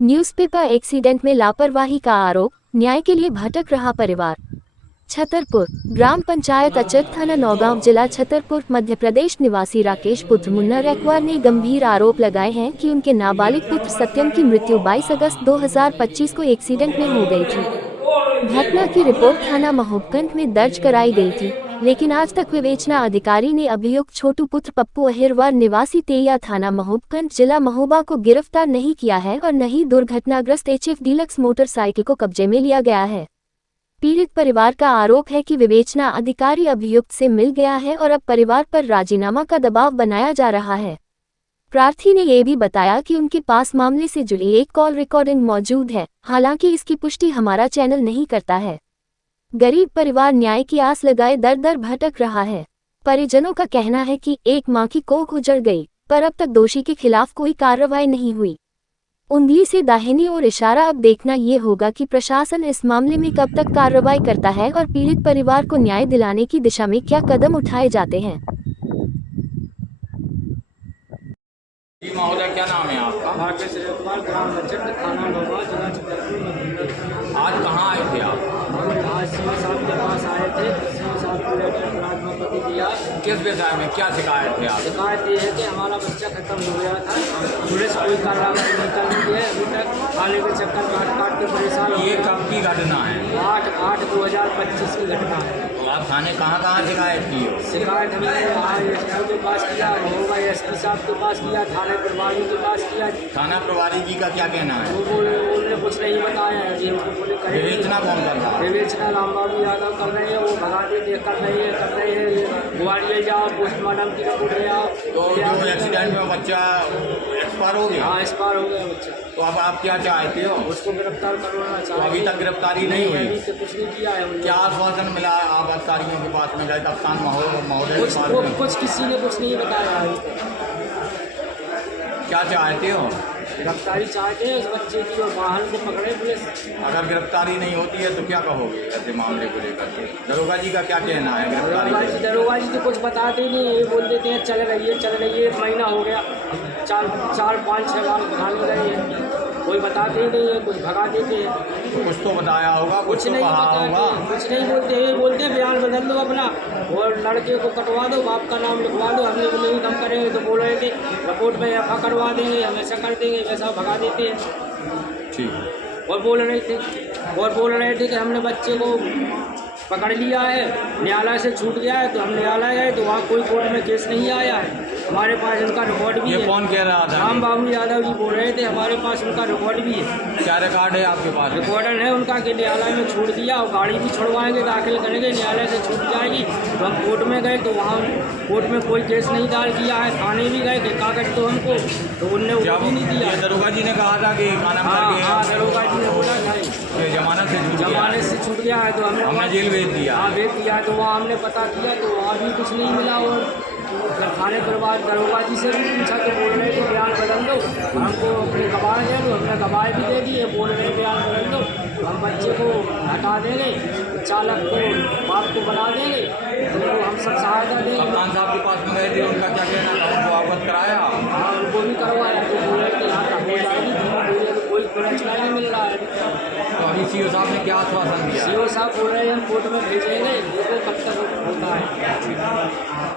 Newspaper accident में लापरवाही का आरोप, न्याय के लिए भटक रहा परिवार। छतरपुर ग्राम पंचायत अचर थाना नौगांव जिला छतरपुर मध्य प्रदेश निवासी राकेश पुत्र मुन्ना रैकवार ने गंभीर आरोप लगाए हैं कि उनके नाबालिग पुत्र सत्यम की मृत्यु 22 अगस्त 2025 को एक्सीडेंट में हो गई थी। घटना की रिपोर्ट थाना महोबकंठ में दर्ज कराई गई थी, लेकिन आज तक विवेचना अधिकारी ने अभियुक्त छोटू पुत्र पप्पू अहिरवार निवासी तेया थाना महोबकंठ जिला महोबा को गिरफ्तार नहीं किया है और न ही दुर्घटनाग्रस्त HF डीलक्स मोटरसाइकिल को कब्जे में लिया गया है। पीड़ित परिवार का आरोप है कि विवेचना अधिकारी अभियुक्त से मिल गया है और अब परिवार पर राजीनामा का दबाव बनाया जा रहा है। प्रार्थी ने ये भी बताया कि उनके पास मामले से जुड़ी एक कॉल रिकॉर्डिंग मौजूद है, हालांकि इसकी पुष्टि हमारा चैनल नहीं करता है। गरीब परिवार न्याय की आस लगाए दर दर भटक रहा है। परिजनों का कहना है कि एक मां की कोख उजड़ गई, पर अब तक दोषी के खिलाफ कोई कार्रवाई नहीं हुई। उंगली से दाहिनी ओर इशारा। अब देखना ये होगा कि प्रशासन इस मामले में कब तक कार्रवाई करता है और पीड़ित परिवार को न्याय दिलाने की दिशा में क्या कदम उठाए जाते हैं। जी महोदय, क्या नाम है आपका? राकेश रैकवार, ग्राम पंचायत थाना नौगांव जिला छतरपुर। आज कहाँ आए थे आप? आज सीओ साहब के पास आए थे। सीओ साहब को लेकर राजमापति दिया। किस विषय में क्या शिकायत थे आप? शिकायत ये है कि हमारा बच्चा खत्म हो गया था, पुलिस कोई कार्रवाई नहीं कर रही है। अभी तक खाने के चक्कर काट के परेशान हो। ये कब की घटना है? 8/8/2025 की घटना है। तो आप थाने कहाँ शिकायत की हो? शिकायत हमने SPO के पास किया, महोबा SP साहब के पास किया, थाना प्रभारी के पास किया। थाना प्रभारी जी का क्या कहना है? उन्होंने कुछ नहीं बताया है जी। विवेचना कौन कर रहा है? विवेचना रामबाबू यादव कर रहे हैं। वो भगा देते कर रहे हैं। ग्वालियर जाओ, पोस्टमार्टम की रिपोर्ट ले आओ। तो जो एक्सीडेंट में बच्चा एक्सपायर हो गया? हाँ, एक्सपायर हो गया बच्चा। तो अब आप क्या चाहते हो? उसको गिरफ्तार करवाना तो चाहिए। अभी तक गिरफ्तारी नहीं हुई? अभी तक कुछ नहीं किया है उन्होंने। क्या आश्वासन मिला है? आप अधिकारियों के पास में गए, कप्तान महोदय के पास में? कुछ किसी ने कुछ नहीं बताया है। क्या चाहते हो? गिरफ्तारी चाहते हैं उस बच्चे की और वाहन को पकड़े पुलिस। अगर गिरफ्तारी नहीं होती है तो क्या कहोगे ऐसे मामले को लेकर? दरोगा जी का क्या कहना है गिरफ्तारी? दरोगा जी तो कुछ बताते नहीं, ये बोल देते हैं चल रही है। 1 महीना हो गया, 4-5-6 बार थाने गए हैं, कोई बताते ही नहीं है, कुछ भगा देते हैं। तो कुछ तो बताया होगा, कुछ तो नहीं कहा होगा। कुछ नहीं बोलते हैं। बोलते हैं बयान बदल दो अपना और लड़के को कटवा दो, बाप का नाम लिखवा दो। हमने भी नहीं कम करेंगे तो बोल रहे थे रिपोर्ट में FA करवा देंगे, हम ऐसा कर देंगे, वैसा भगा देते हैं। ठीक। और बोल रहे थे कि हमने बच्चे को पकड़ लिया है, न्यायालय से छूट गया है। तो हम न्यायालय गए तो वहाँ कोई कोर्ट में केस नहीं आया है। हमारे पास उनका रिकॉर्ड भी है। ये कौन कह रहा था? रामबाबू यादव जी बोल रहे थे, हमारे पास उनका रिकॉर्ड भी है। क्या रिकॉर्ड है आपके पास? रिकॉर्डर है उनका कि न्यायालय में छूट दिया और गाड़ी भी छुड़वाएंगे, दाखिल करेंगे, न्यायालय से छूट जाएगी। तो हम कोर्ट में गए तो वहाँ कोर्ट में कोई केस नहीं दायर किया है। थाने भी गए कि कागज तो हमको, तो उनने वो भी नहीं दिया। दरोगा जी ने कहा था कि हाँ, दरोगा जी ने बोला था जमानत से छूट गया है। तो हमने जेल भेज दिया। हाँ, भेज दिया। तो वहाँ हमने पता किया तो वहाँ भी कुछ नहीं मिला। और थाने परिवार दरोगा जी से भी पूछा तो बोल रहे थे बयान बदल दो, हमको अपने गवाह दे दो। हमने गवाह भी दे दिए, बोल रहे बयान बदल दो, हम बच्चे को हटा देंगे, चालक को बाप को बना देंगे, तो हम सब सहायता देंगे। कप्तान साहब के पास में गए थे, उनका क्या कहना था? उनको अवगत कराया? हाँ, उनको भी करवाया। तो बोल रहे थे यहाँ हो जाएगी, कोई पुरस्कार नहीं मिल रहा है। तो अभी CO साहब ने क्या आश्वासन दिया? CO साहब बोल रहे हैं हम कोर्ट में भेजेंगे, देखो कब तक होता है।